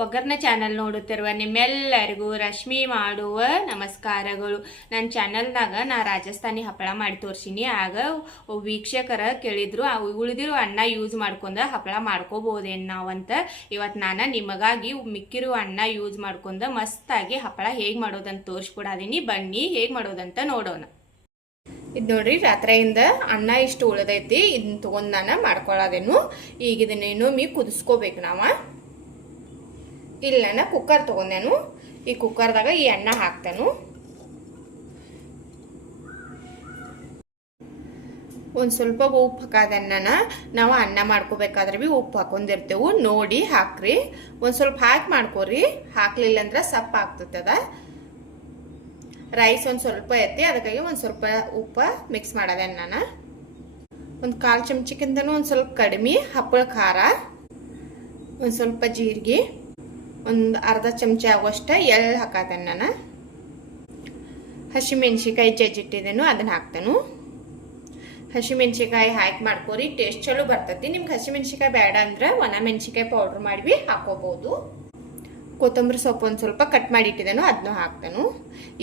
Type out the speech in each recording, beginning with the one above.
ಒಗ್ಗರ್ನ channel ನೋಡುತ್ತಿರುವ ನಿಮ್ಮೆಲ್ಲರಿಗೂ ರಶ್ಮಿ ಮಾಡುವ ನಮಸ್ಕಾರಗಳು. ನನ್ನ ಚಾನಲ್ನಾಗ ನಾ ರಾಜಸ್ಥಾನಿ ಹಪ್ಪಳ ಮಾಡಿ ತೋರಿಸಿನಿ. ಆಗ ವೀಕ್ಷಕರ ಕೇಳಿದ್ರು ಉಳಿದಿರೋ ಅನ್ನ ಯೂಸ್ ಮಾಡ್ಕೊಂಡ ಹಪ್ಪಳ ಮಾಡ್ಕೋಬಹುದೇನು ನಾವಂತ. ಇವತ್ತು ನಾನು ನಿಮಗಾಗಿ ಮಿಕ್ಕಿರುವ ಅನ್ನ ಯೂಸ್ ಮಾಡ್ಕೊಂಡ ಮಸ್ತಾಗಿ ಹಪ್ಪಳ ಹೇಗೆ ಮಾಡೋದಂತ ತೋರಿಸ್ಕೊಡಾದೀನಿ. ಬನ್ನಿ ಹೇಗೆ ಮಾಡೋದಂತ ನೋಡೋಣ. ಇದು ನೋಡ್ರಿ, ರಾತ್ರಿಯಿಂದ ಅನ್ನ ಇಷ್ಟು ಉಳಿದೈತಿ. ಇದನ್ನ ತಗೊಂಡು ನಾನು ಮಾಡ್ಕೊಳ್ಳೋದೇನು. ಈಗ ಇದನ್ನೇನು ಕುದಿಸ್ಕೋಬೇಕು ನಾವು. ಇಲ್ಲಿ ನಾನು ಕುಕ್ಕರ್ ತಗೊಂಡೇನು. ಈ ಕುಕ್ಕರ್ದಾಗ ಈ ಅನ್ನ ಹಾಕ್ತೇನು. ಒಂದು ಸ್ವಲ್ಪ ಉಪ್ಪು ಹಾಕಾದನ್ನ ನಾವು ಅನ್ನ ಮಾಡ್ಕೋಬೇಕಾದ್ರೆ ಭೀ ಉಪ್ಪು ಹಾಕೊಂಡಿರ್ತೇವೆ. ನೋಡಿ ಹಾಕ್ರಿ. ಒಂದು ಸ್ವಲ್ಪ ಹಾಕಿ ಮಾಡ್ಕೋರಿ. ಹಾಕ್ಲಿಲ್ಲ ಅಂದ್ರೆ ಸಪ್ಪ ಆಗ್ತದ. ರೈಸ್ ಒಂದು ಸ್ವಲ್ಪ ಐತಿ, ಅದಕ್ಕಾಗಿ ಒಂದು ಸ್ವಲ್ಪ ಉಪ್ಪು ಮಿಕ್ಸ್ ಮಾಡೋದೆ. ನಾನು ಒಂದು 1/4 ಚಮಚಕ್ಕಿಂತನೂ ಒಂದು ಸ್ವಲ್ಪ ಕಡಿಮೆ ಹಪ್ಪಳ ಖಾರ, ಒಂದು ಸ್ವಲ್ಪ ಜೀರಿಗೆ, ಒಂದು ಅರ್ಧ ಚಮಚ ಆಗುವಷ್ಟು ಎಳ್ಳು ಹಾಕತ್ತೇನೆ. ನಾನು ಹಸಿಮೆಣ್ಸಿಕಾಯಿ ಜಜ್ಜಿಟ್ಟಿದ್ದೇನು ಅದನ್ನು ಹಾಕ್ತೇನೆ. ಹಸಿಮೆಣ್ಸಿಕಾಯಿ ಹಾಕಿ ಮಾಡ್ಕೋರಿ, ಟೇಸ್ಟ್ ಚಲೋ ಬರ್ತೈತಿ. ನಿಮ್ಗೆ ಹಸಿಮೆಣ್ಸಿಕಾಯಿ ಬೇಡ ಅಂದ್ರೆ ಒಣ ಮೆಣಸಿಕಾಯಿ ಪೌಡ್ರ್ ಮಾಡಿ ಹಾಕೋಬಹುದು. ಕೊತ್ತಂಬರಿ ಸೊಪ್ಪು ಒಂದು ಸ್ವಲ್ಪ ಕಟ್ ಮಾಡಿ ಇಟ್ಟಿದ್ದೇನು, ಅದನ್ನು ಹಾಕ್ತೇನೆ.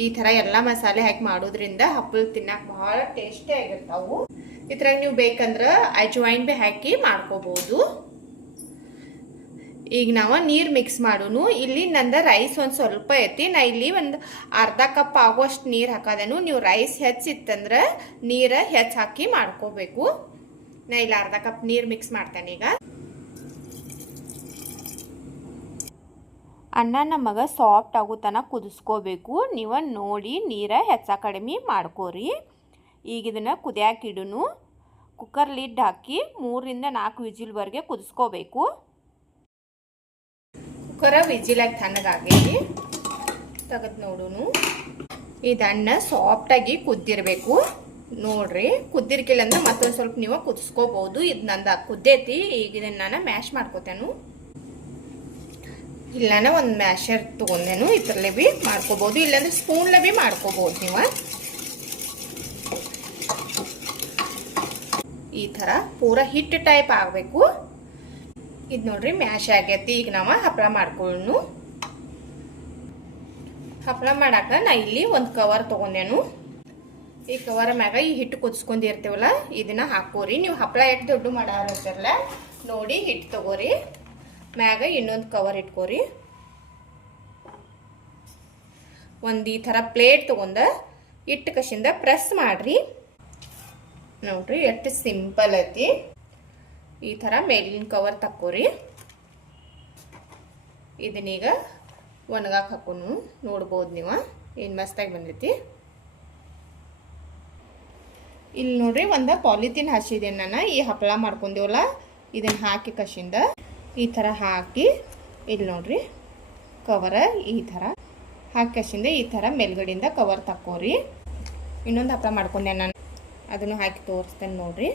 ಈ ಥರ ಎಲ್ಲ ಮಸಾಲೆ ಹಾಕಿ ಮಾಡೋದ್ರಿಂದ ಹಪ್ಪಳ ತಿನ್ನಕ್ಕೆ ಬಹಳ ಟೇಸ್ಟಿ ಆಗಿರ್ತಾವು. ಇದ್ರಾಗ ನೀವು ಬೇಕಂದ್ರೆ ಅಜ್ವೈನ್ ಭೀ ಹಾಕಿ ಮಾಡ್ಕೋಬಹುದು. ಈಗ ನಾವು ನೀರು ಮಿಕ್ಸ್ ಮಾಡೋನು. ಇಲ್ಲಿ ನಂದು ರೈಸ್ ಒಂದು ಸ್ವಲ್ಪ ಐತಿ. ನಾ ಇಲ್ಲಿ ಒಂದು ಅರ್ಧ ಕಪ್ ಆಗುವಷ್ಟು ನೀರು ಹಾಕೋದೇನು. ನೀವು ರೈಸ್ ಹೆಚ್ಚಿತ್ತಂದ್ರೆ ನೀರು ಹೆಚ್ಚು ಹಾಕಿ ಮಾಡ್ಕೋಬೇಕು. ನಾ ಇಲ್ಲಿ ಅರ್ಧ ಕಪ್ ನೀರು ಮಿಕ್ಸ್ ಮಾಡ್ತೇನೆ. ಈಗ ಅನ್ನ ನಮಗೆ ಸಾಫ್ಟ್ ಆಗೋ ತನಕ ಕುದಿಸ್ಕೋಬೇಕು. ನೀವು ನೋಡಿ ನೀರು ಹೆಚ್ಚು ಕಡಿಮೆ ಮಾಡ್ಕೋರಿ. ಈಗ ಇದನ್ನು ಕುದಿಯಾಕಿಡುನು. ಕುಕ್ಕರ್ ಲಿಡ್ ಹಾಕಿ 3 ರಿಂದ 4 ವಿಜಿಲ್ವರೆಗೆ ಕುದಿಸ್ಕೋಬೇಕು. ಕುಕ್ಕರ ವಿಜಿಲಾಗಿ ತಣ್ಣಗಾಗೈತಿ. ತೆಗೆದು ನೋಡುನು. ಇದು ಅನ್ನ ಸಾಫ್ಟಾಗಿ ಕುದ್ದಿರಬೇಕು ನೋಡ್ರಿ. ಕುದ್ದಿರ್ಕಿಲ್ಲ ಅಂದ್ರೆ ಮತ್ತೊಂದು ಸ್ವಲ್ಪ ನೀವು ಕುದಿಸ್ಕೋಬಹುದು. ಇದು ನಂದು ಕುದ್ದೈತಿ. ಈಗ ಇದನ್ನು ನಾನು ಮ್ಯಾಶ್ ಮಾಡ್ಕೋತೇನು. ಇಲ್ಲ ಒಂದು ಮ್ಯಾಶರ್ ತೊಗೊಂಡೇನು. ಇದ್ರಲ್ಲೇ ಭೀ ಮಾಡ್ಕೋಬಹುದು, ಇಲ್ಲಾಂದ್ರೆ ಸ್ಪೂನ್ಲೇ ಭೀ ಮಾಡ್ಕೋಬಹುದು. ನೀವು ಈ ಥರ ಪೂರ ಹಿಟ್ಟು ಟೈಪ್ ಆಗಬೇಕು. ಇದು ನೋಡ್ರಿ ಮ್ಯಾಶ್ ಆಗೈತಿ. ಈಗ ನಾವು ಹಪ್ಪಳ ಮಾಡ್ಕೊಳ್ಳು. ಹಪ್ಪಳ ಮಾಡಾಕ ನಾ ಇಲ್ಲಿ ಒಂದು ಕವರ್ ತೊಗೊಂಡೇನು. ಈ ಕವರ್ ಮ್ಯಾಗ ಈ ಹಿಟ್ಟು ಕುದಿಸ್ಕೊಂಡಿರ್ತೇವಲ್ಲ ಇದನ್ನ ಹಾಕೋರಿ. ನೀವು ಹಪ್ಪಳ ಎಷ್ಟು ದೊಡ್ಡ ಮಾಡಾರಲ್ಲ ನೋಡಿ ಹಿಟ್ಟು ತಗೋರಿ. ಮ್ಯಾಗ ಇನ್ನೊಂದು ಕವರ್ ಇಟ್ಕೋರಿ. ಒಂದು ಈ ಥರ ಪ್ಲೇಟ್ ತಗೊಂಡ ಇಟ್ಟು ಕಸಿಂದ ಪ್ರೆಸ್ ಮಾಡ್ರಿ. ನೋಡ್ರಿ ಎಷ್ಟು ಸಿಂಪಲ್ ಐತಿ. ಈ ಥರ ಮೇಲಿನ ಕವರ್ ತಕ್ಕೋರಿ. ಇದನ್ನೀಗ ಒಣಗಾಕ್ ಹಾಕೋನು. ನೋಡ್ಬೋದು ನೀವು ಏನು ಮಸ್ತಾಗಿ ಬಂದೈತಿ. ಇಲ್ಲಿ ನೋಡ್ರಿ ಒಂದು ಪಾಲಿಥೀನ್ ಹಸಿದೆ ನಾನು. ಈ ಹಪ್ಪಳ ಮಾಡ್ಕೊಂಡೇವಲ್ಲ ಇದನ್ನ ಹಾಕಿ ಕಸಿಂದ ಈ ಥರ ಹಾಕಿ ಇಲ್ಲಿ ನೋಡ್ರಿ ಕವರ ಈ ಥರ ಹಾಕಿ ಕಸಿಂದ ಈ ಥರ ಮೇಲ್ಗಡೆಯಿಂದ ಕವರ್ ತಕ್ಕೋರಿ. ಇನ್ನೊಂದು ಹಪ್ಪಳ ಮಾಡ್ಕೊಂಡೆ ನಾನು, ಅದನ್ನು ಹಾಕಿ ತೋರಿಸ್ತೇನೆ ನೋಡ್ರಿ.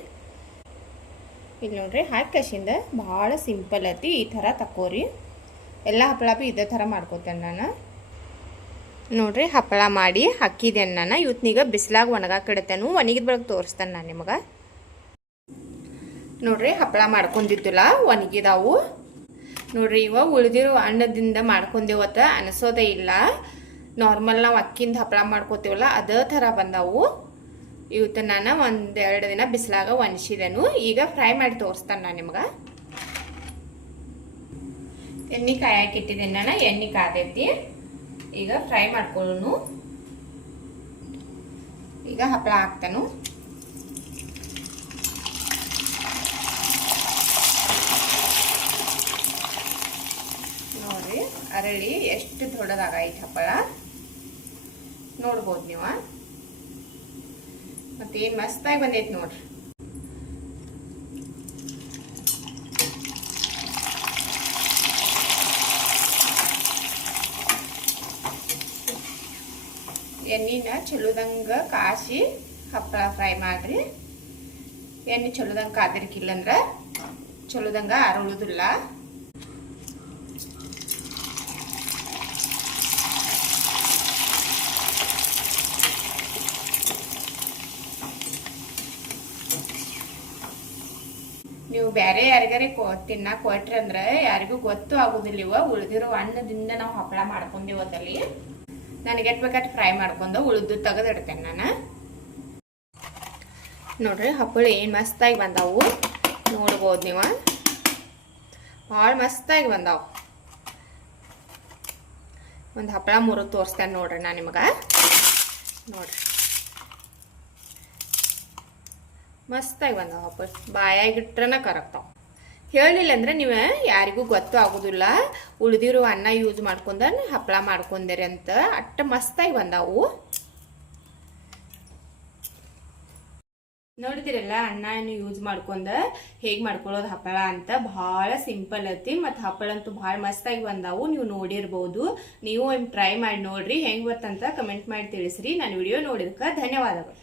ಇಲ್ಲಿ ನೋಡ್ರಿ ಹಾಕಿ ಕಸಿಂದ ಭಾಳ ಸಿಂಪಲ್ ಐತಿ. ಈ ಥರ ತಕ್ಕೋರಿ. ಎಲ್ಲ ಹಪ್ಪಳ ಭೀ ಇದೇ ಥರ ಮಾಡ್ಕೋತೇನೆ ನಾನು. ನೋಡ್ರಿ ಹಪ್ಪಳ ಮಾಡಿ ಹಾಕಿದ್ದೇನೆ ನಾನು. ಇವತ್ತಿನೀಗ ಬಿಸಿಲಾಗ ಒಣಗಾಕಿಡ್ತೇನೆ. ಒಣಗಿದ ಬೆಳಗ್ಗೆ ತೋರಿಸ್ತೇನೆ ನಾನು ನಿಮಗೆ. ನೋಡ್ರಿ ಹಪ್ಪಳ ಮಾಡ್ಕೊಂಡಿದ್ದಿಲ್ಲ ಒಣಗಿದಾವು. ನೋಡ್ರಿ ಇವ ಉಳಿದಿರೋ ಅನ್ನದಿಂದ ಮಾಡ್ಕೊಂಡೇವತ್ತ ಅನಿಸೋದೇ ಇಲ್ಲ. ನಾರ್ಮಲ್ ನಾವು ಅಕ್ಕಿಂದ ಹಪ್ಪಳ ಮಾಡ್ಕೋತೀವಲ್ಲ ಅದೇ ಥರ ಬಂದಾವು. ಇವತ್ತು ನಾನು 1-2 ದಿನ ಬಿಸಿಲಾಗ ಒಣಸಿದೆನು. ಈಗ ಫ್ರೈ ಮಾಡಿ ತೋರಿಸ್ತಾನೆ ನಾನು ನಿಮ್ಗೆ. ಎಣ್ಣೆ ಕಾಯಕ್ಕೆ ಇಟ್ಟಿದ್ದೇನೆ ನಾನು. ಎಣ್ಣೆ ಕಾದೈತಿ. ಈಗ ಫ್ರೈ ಮಾಡ್ಕೊಳ್ಳೋನು. ಈಗ ಹಪ್ಪಳ ಹಾಕ್ತಾನು. ನೋಡ್ರಿ ಅರಳಿ ಎಷ್ಟು ದೊಡ್ಡದಾಗೈತೆ ಹಪ್ಪಳ ನೋಡ್ಬೋದು ನೀವು. ಮತ್ತೇನು ಮಸ್ತಾಗಿ ಬಂದೈತಿ ನೋಡ್ರಿ. ಎಣ್ಣೆನ ಚಲೋದಂಗ ಕಾಸಿ ಹಪ್ಪಳ ಫ್ರೈ ಮಾಡ್ರಿ. ಎಣ್ಣೆ ಚಲೋದಂಗ ಕಾದಿರ್ಕಿಲ್ಲಂದ್ರೆ ಚಲೋದಂಗ ಅರಳುದಿಲ್ಲ. ನೀವು ಬೇರೆ ಯಾರಿಗಾರಿ ತಿನ್ನಾಕ ಕೊಟ್ರಿ ಅಂದ್ರೆ ಯಾರಿಗೂ ಗೊತ್ತು ಆಗುದಿಲ್ಲ. ಇವ ಉಳಿದಿರೋ ಅನ್ನದಿಂದ ನಾವು ಹಪ್ಪಳ ಮಾಡ್ಕೊಂಡಿವತ್ತಲ್ಲಿ ನನಗೆ ಎಟ್ ಬೇಕಾಟ್ ಫ್ರೈ ಮಾಡ್ಕೊಂಡು ಉಳಿದು ತೆಗೆದಿಡ್ತೇನೆ ನಾನು. ನೋಡ್ರಿ ಹಪ್ಪಳ ಏನು ಮಸ್ತಾಗಿ ಬಂದಾವು ನೋಡ್ಬೋದು ನೀವು, ಭಾಳ ಮಸ್ತಾಗಿ ಬಂದಾವು. ಒಂದು ಹಪ್ಪಳ ಮುರಿದು ತೋರಿಸ್ತೇನೆ ನೋಡ್ರಿ ನಾನು ನಿಮಗೆ. ನೋಡ್ರಿ ಮಸ್ತಾಗಿ ಬಂದಾವ ಹಪ್ಪಳ, ಬಾಯಾಗಿಟ್ರನ ಕರಗ್ತಾವ. ಹೇಳಿಲ್ಲ ಅಂದ್ರೆ ನೀವು ಯಾರಿಗೂ ಗೊತ್ತು ಆಗೋದಿಲ್ಲ. ಉಳಿದಿರೋ ಅನ್ನ ಯೂಸ್ ಮಾಡ್ಕೊಂಡ ಹಪ್ಪಳ ಮಾಡ್ಕೊಂಡೇರಿ ಅಂತ ಅಟ್ಟ ಮಸ್ತಾಗಿ ಬಂದಾವು. ನೋಡಿದಿರಲ್ಲ ಅನ್ನ ಯೂಸ್ ಮಾಡ್ಕೊಂಡ ಹೇಗೆ ಮಾಡ್ಕೊಳ್ಳೋದು ಹಪ್ಪಳ ಅಂತ. ಭಾಳ ಸಿಂಪಲ್ ಐತಿ ಮತ್ತು ಹಪ್ಪಳ ಅಂತೂ ಭಾಳ ಮಸ್ತಾಗಿ ಬಂದಾವು. ನೀವು ನೋಡಿರ್ಬೋದು. ನೀವು ಟ್ರೈ ಮಾಡಿ ನೋಡ್ರಿ ಹೆಂಗೆ ಗೊತ್ತಂತ ಕಮೆಂಟ್ ಮಾಡಿ ತಿಳಿಸ್ರಿ. ನಾನು ವಿಡಿಯೋ ನೋಡಿದಕ್ಕೆ ಧನ್ಯವಾದಗಳು.